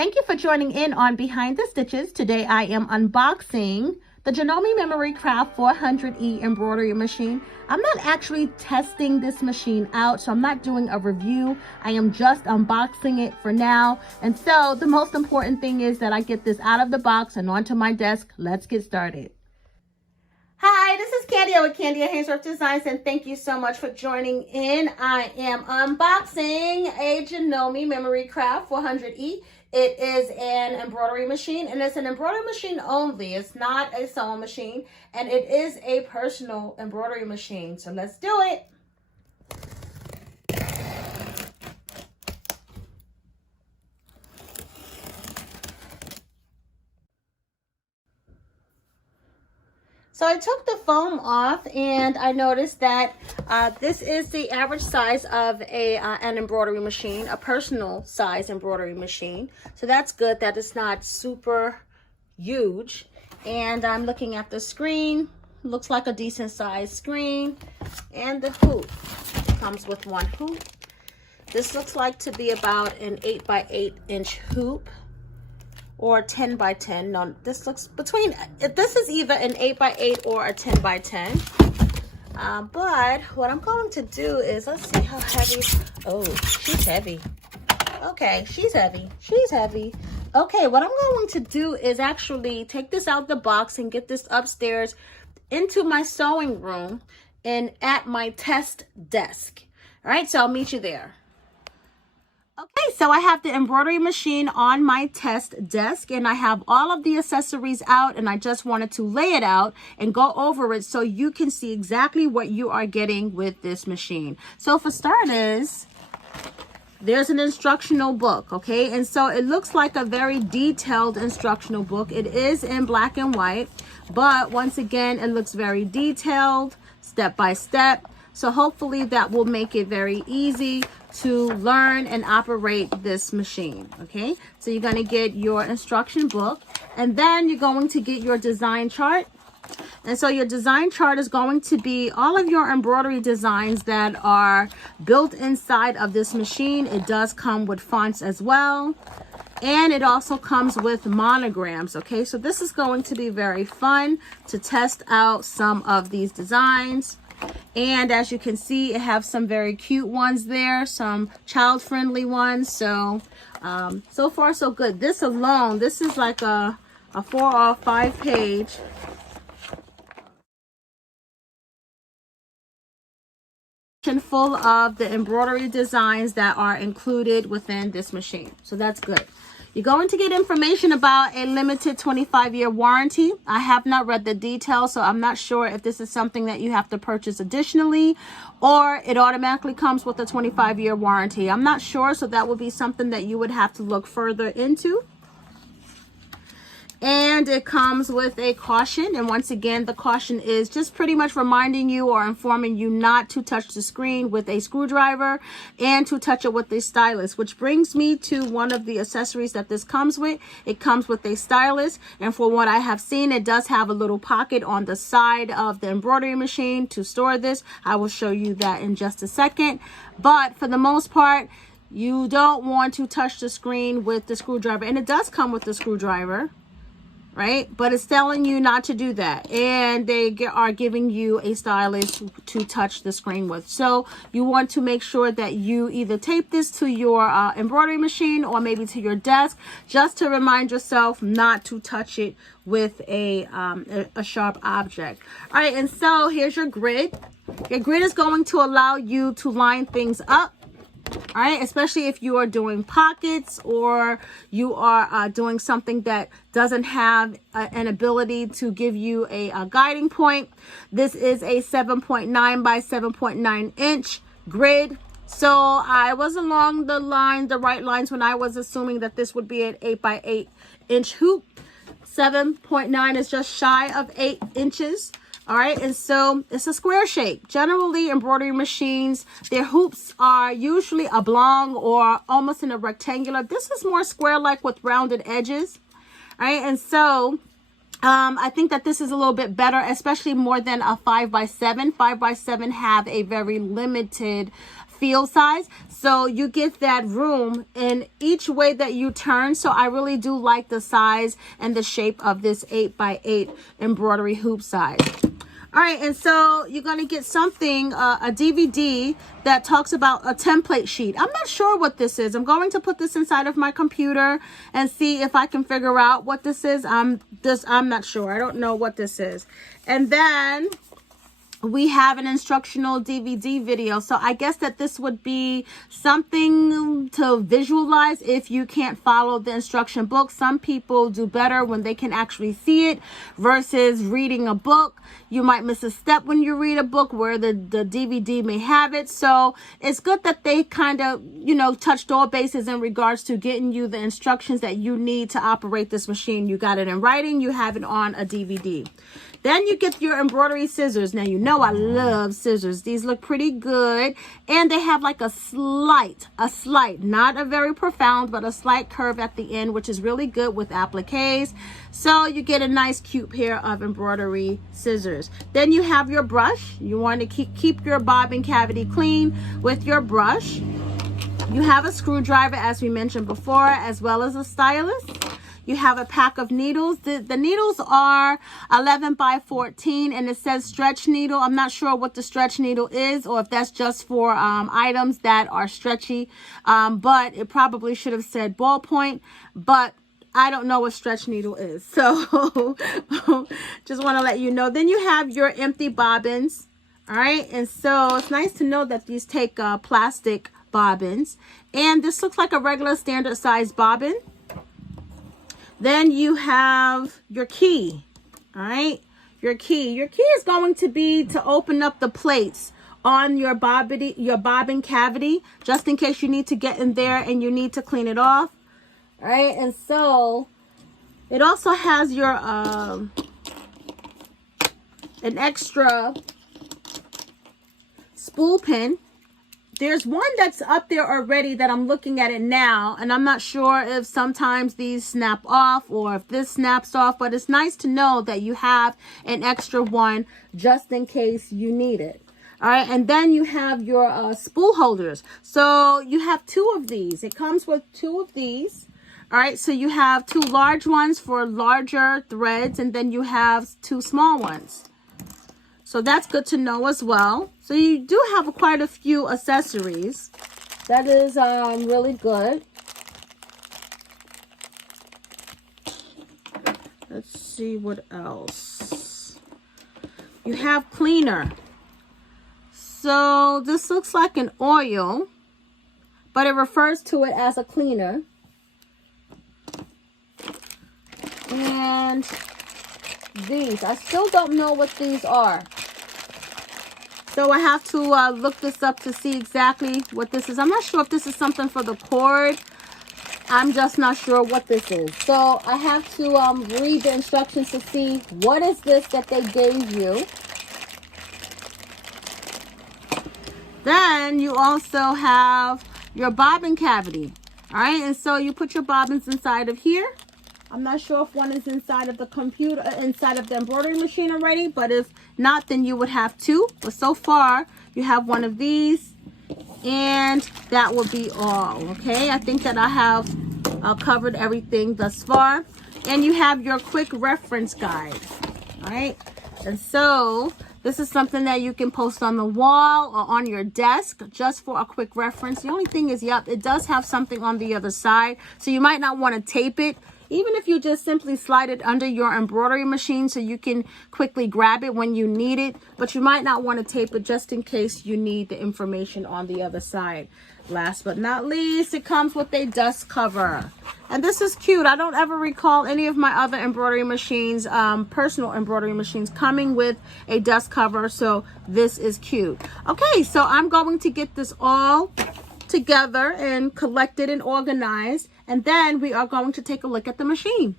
Thank you for joining in on Behind the Stitches. Today I am unboxing the Janome Memory Craft 400E embroidery machine. I'm not actually testing this machine out, so I'm not doing a review. I am just unboxing it for now. And so the most important thing is that I get this out of the box and onto my desk. Let's get started. Hi, this is Kandia with Kandia Haynesworth Designs, and thank you so much for joining in. I am unboxing a Janome Memory Craft 400E. It is an embroidery machine, and it's an embroidery machine only. It's not a sewing machine, and it is a personal embroidery machine. So let's do it. So I took the foam off, and I noticed that this is the average size of an embroidery machine, a personal size embroidery machine. So that's good that it's not super huge. And I'm looking at the screen. Looks like a decent sized screen. And the hoop. It comes with one hoop. This looks like to be about an 8 by 8 inch hoop. Or 10 by 10. No, this looks between, this is either an 8 by 8 or a 10 by 10. But what I'm going to do is, let's see how heavy. Oh, she's heavy. Okay, she's heavy. She's heavy. Okay, what I'm going to do is actually take this out the box and get this upstairs into my sewing room and at my test desk. All right, so I'll meet you there. Okay, so I have the embroidery machine on my test desk, and I have all of the accessories out, and I just wanted to lay it out and go over it so you can see exactly what you are getting with this machine. So for starters, there's an instructional book, okay? And so it looks like a very detailed instructional book. It is in black and white, but once again, it looks very detailed, step by step. So hopefully that will make it very easy to learn and operate this machine. Okay, so you're going to get your instruction book, and then you're going to get your design chart. And so your design chart is going to be all of your embroidery designs that are built inside of this machine. It does come with fonts as well, and it also comes with monograms. Okay, so this is going to be very fun to test out some of these designs. And as you can see, it has some very cute ones there, some child-friendly ones. So, so far so good. This alone, this is like a 4 or 5 page full of the embroidery designs that are included within this machine. So that's good. You're going to get information about a limited 25-year warranty. I have not read the details, so I'm not sure if this is something that you have to purchase additionally or it automatically comes with a 25-year warranty. I'm not sure, so that would be something that you would have to look further into. And it comes with a caution, and once again, the caution is just pretty much reminding you or informing you not to touch the screen with a screwdriver and to touch it with a stylus, which brings me to one of the accessories that this comes with. It comes with a stylus, and for what I have seen, it does have a little pocket on the side of the embroidery machine to store this. I will show you that in just a second, but for the most part, you don't want to touch the screen with the screwdriver, and it does come with the screwdriver, right? But it's telling you not to do that, and they are giving you a stylus to touch the screen with. So you want to make sure that you either tape this to your embroidery machine or maybe to your desk, just to remind yourself not to touch it with a sharp object. All right, and so here's your grid. Your grid is going to allow you to line things up. All right, especially if you are doing pockets or you are doing something that doesn't have an ability to give you a guiding point. This is a 7.9 by 7.9 inch grid. So I was along the right lines when I was assuming that this would be an 8 by 8 inch hoop. 7.9 is just shy of 8 inches. All right, and so it's a square shape. Generally, embroidery machines, their hoops are usually oblong or almost in a rectangular. This is more square-like with rounded edges. All right, and so I think that this is a little bit better, especially more than a 5 by 7. 5 by 7 have a very limited field size, so you get that room in each way that you turn. So I really do like the size and the shape of this 8x8 embroidery hoop size. All right, and so you're going to get something, a DVD that talks about a template sheet. I'm not sure what this is. I'm going to put this inside of my computer and see if I can figure out what this is. I'm not sure. I don't know what this is. And then we have an instructional DVD video. So I guess that this would be something to visualize if you can't follow the instruction book. Some people do better when they can actually see it versus reading a book. You might miss a step when you read a book where the DVD may have it. So it's good that they kind of, you know, touched all bases in regards to getting you the instructions that you need to operate this machine. You got it in writing, you have it on a DVD. Then you get your embroidery scissors. Now, you know I love scissors. These look pretty good. And they have like a slight, not a very profound, but a slight curve at the end, which is really good with appliques. So you get a nice, cute pair of embroidery scissors. Then you have your brush. You want to keep your bobbin cavity clean with your brush. You have a screwdriver, as we mentioned before, as well as a stylus. You have a pack of needles. The needles are 11 by 14 and it says stretch needle. I'm not sure what the stretch needle is or if that's just for items that are stretchy, but it probably should have said ballpoint, but I don't know what stretch needle is. So just want to let you know. Then you have your empty bobbins. All right. And so it's nice to know that these take plastic bobbins. And this looks like a regular standard size bobbin. Then you have your key, all right? Your key is going to be to open up the plates on your bobbin cavity, just in case you need to get in there and you need to clean it off, all right? And so it also has your an extra spool pin. There's one that's up there already that I'm looking at it now, and I'm not sure if sometimes these snap off or if this snaps off, but it's nice to know that you have an extra one just in case you need it. All right, and then you have your spool holders. So you have two of these. It comes with two of these. All right, so you have two large ones for larger threads, and then you have two small ones. So that's good to know as well. So you do have quite a few accessories. That is really good. Let's see what else. You have cleaner. So this looks like an oil, but it refers to it as a cleaner. And these, I still don't know what these are. So I have to look this up to see exactly what this is. I'm not sure if this is something for the cord. I'm just not sure what this is. So I have to read the instructions to see what is this that they gave you. Then you also have your bobbin cavity. All right, and so you put your bobbins inside of here. I'm not sure if one is inside of the computer, inside of the embroidery machine already, but if not, then you would have two. But so far, you have one of these, and that will be all, okay? I think that I have covered everything thus far. And you have your quick reference guide, all right? And so this is something that you can post on the wall or on your desk just for a quick reference. The only thing is, yep, it does have something on the other side, so you might not want to tape it. Even if you just simply slide it under your embroidery machine so you can quickly grab it when you need it, but you might not want to tape it just in case you need the information on the other side. Last but not least, it comes with a dust cover. And this is cute. I don't ever recall any of my other embroidery machines, personal embroidery machines, coming with a dust cover, so this is cute. Okay, so I'm going to get this all together and collected and organized, and then we are going to take a look at the machine.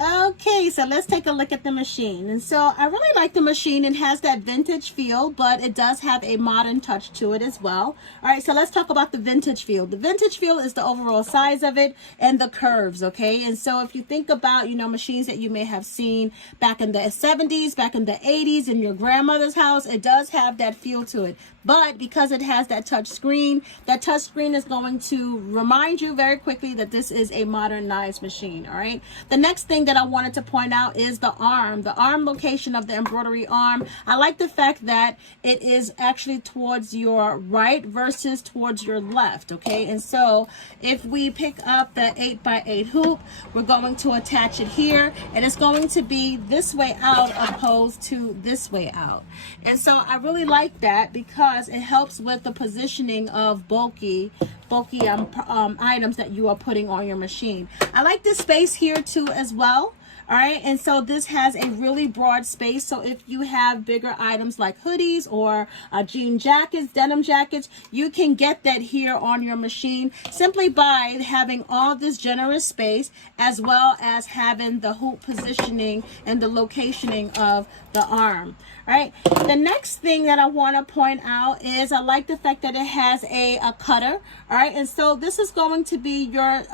Okay, so let's take a look at the machine. And so I really like the machine. It has that vintage feel, but it does have a modern touch to it as well. All right, so let's talk about the vintage feel. The vintage feel is the overall size of it and the curves, okay? And so if you think about, you know, machines that you may have seen back in the 70s, back in the 80s in your grandmother's house, it does have that feel to it. But because it has that touch screen is going to remind you very quickly that this is a modernized machine, all right? The next thing that I wanted to point out is the arm location of the embroidery arm. I like the fact that it is actually towards your right versus towards your left, okay? And so if we pick up the 8x8 hoop, we're going to attach it here, and it's going to be this way out opposed to this way out. And so I really like that because it helps with the positioning of bulky items that you are putting on your machine. I like this space here too as well. All right, and so this has a really broad space. So if you have bigger items like hoodies or jean jackets, denim jackets, you can get that here on your machine simply by having all this generous space, as well as having the hoop positioning and the locationing of the arm. All right, the next thing that I want to point out is I like the fact that it has a cutter. All right, and so this is going to be your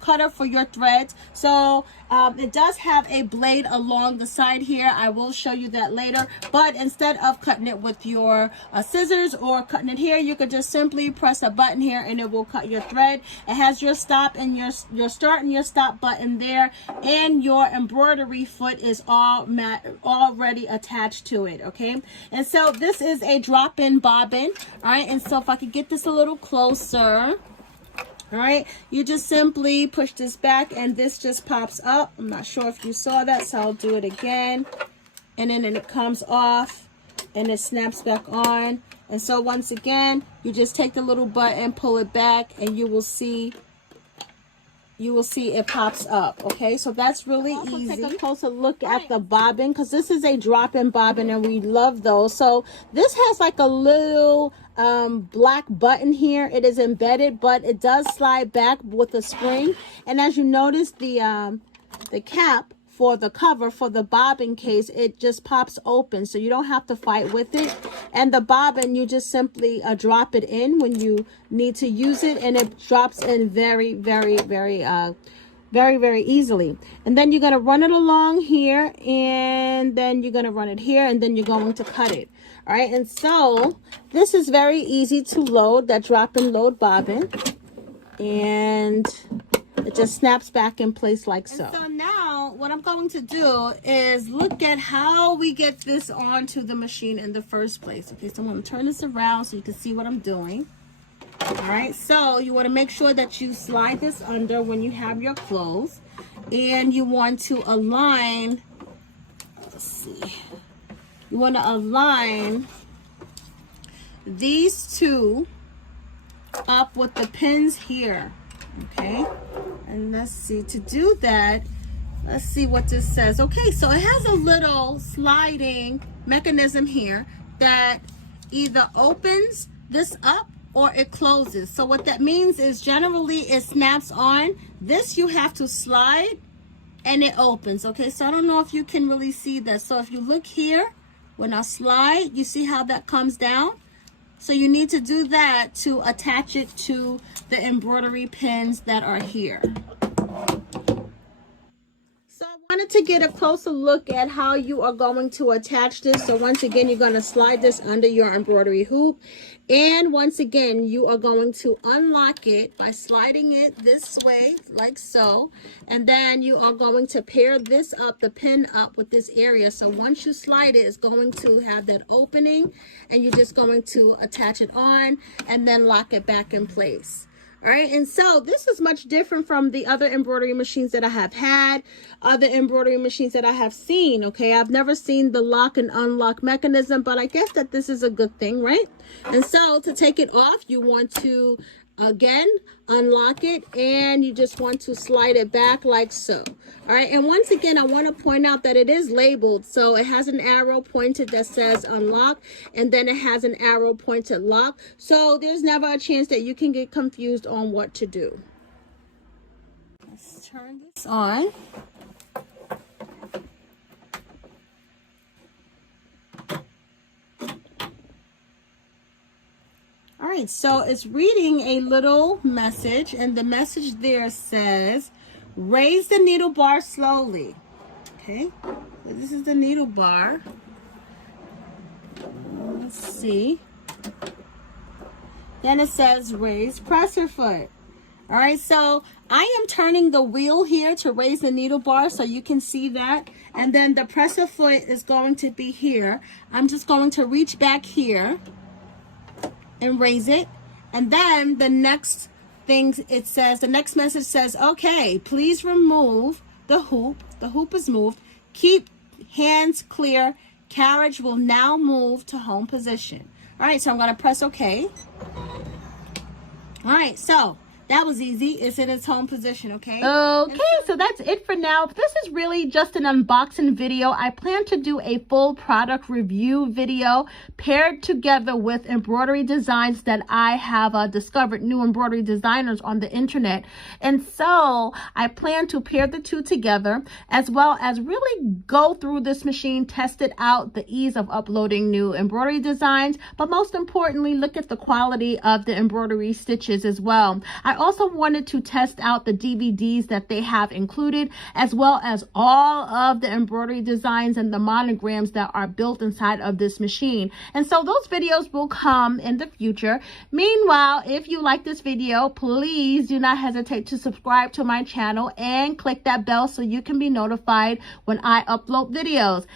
cutter for your threads. So it does have a blade along the side here. I will show you that later, but instead of cutting it with your scissors or cutting it here, you could just simply press a button here and it will cut your thread. It has your stop and your start and your stop button there, and your embroidery foot is already attached to it, okay? And so this is a drop-in bobbin. All right, and so if I could get this a little closer. All right, you just simply push this back and this just pops up. I'm not sure if you saw that, so I'll do it again. And then it comes off and it snaps back on. And so once again, you just take the little button, pull it back, and you will see it pops up. Okay, so that's really easy. Take a closer look at the bobbin, because this is a drop-in bobbin and we love those. So this has like a little black button here. It is embedded, but it does slide back with a spring. And as you notice, the cap for the cover for the bobbin case, it just pops open, so you don't have to fight with it. And the bobbin, you just simply drop it in when you need to use it, and it drops in very, very, very easily. And then you're going to run it along here, and then you're going to run it here, and then you're going to cut it. All right, and so this is very easy to load, that drop and load bobbin, and it just snaps back in place like so. And so now what I'm going to do is look at how we get this onto the machine in the first place. Okay, so I'm going to turn this around so you can see what I'm doing. All right, so you want to make sure that you slide this under when you have your clothes, and you want to align, let's see, you want to align these two up with the pins here. Okay, and let's see, to do that, let's see what this says. Okay, so it has a little sliding mechanism here that either opens this up or it closes. So what that means is generally it snaps on. This you have to slide and it opens. Okay, so I don't know if you can really see that. So if you look here, when I slide, you see how that comes down? So you need to do that to attach it to the embroidery pins that are here. So I wanted to get a closer look at how you are going to attach this. So once again, you're going to slide this under your embroidery hoop. And once again, you are going to unlock it by sliding it this way, like so. And then you are going to pair this up, the pin up with this area. So once you slide it, it's going to have that opening, and you're just going to attach it on and then lock it back in place. All right, and so this is much different from the other embroidery machines that I have had, other embroidery machines that I have seen. Okay, I've never seen the lock and unlock mechanism, but I guess that this is a good thing, right? And so to take it off, you want to again unlock it, and you just want to slide it back like so. All right, and once again, I want to point out that it is labeled. So it has an arrow pointed that says unlock, and then it has an arrow pointed lock. So there's never a chance that you can get confused on what to do. Let's turn this on. right, so it's reading a little message, and the message there says, raise the needle bar slowly. Okay, so this is the needle bar. Let's see. Then it says raise presser foot. All right, so I am turning the wheel here to raise the needle bar so you can see that. And then the presser foot is going to be here. I'm just going to reach back here and raise it. And then the next thing it says, the next message says, okay, please remove the hoop. The hoop is moved. Keep hands clear. Carriage will now move to home position. All right, so I'm going to press okay. All right, so that was easy. It's in its home position, okay? Okay, so that's it for now. This is really just an unboxing video. I plan to do a full product review video paired together with embroidery designs that I have discovered, new embroidery designers on the internet. And so I plan to pair the two together, as well as really go through this machine, test it out, the ease of uploading new embroidery designs, but most importantly, look at the quality of the embroidery stitches as well. I also wanted to test out the DVDs that they have included, as well as all of the embroidery designs and the monograms that are built inside of this machine. And so those videos will come in the future. Meanwhile, if you like this video, please do not hesitate to subscribe to my channel and click that bell so you can be notified when I upload videos.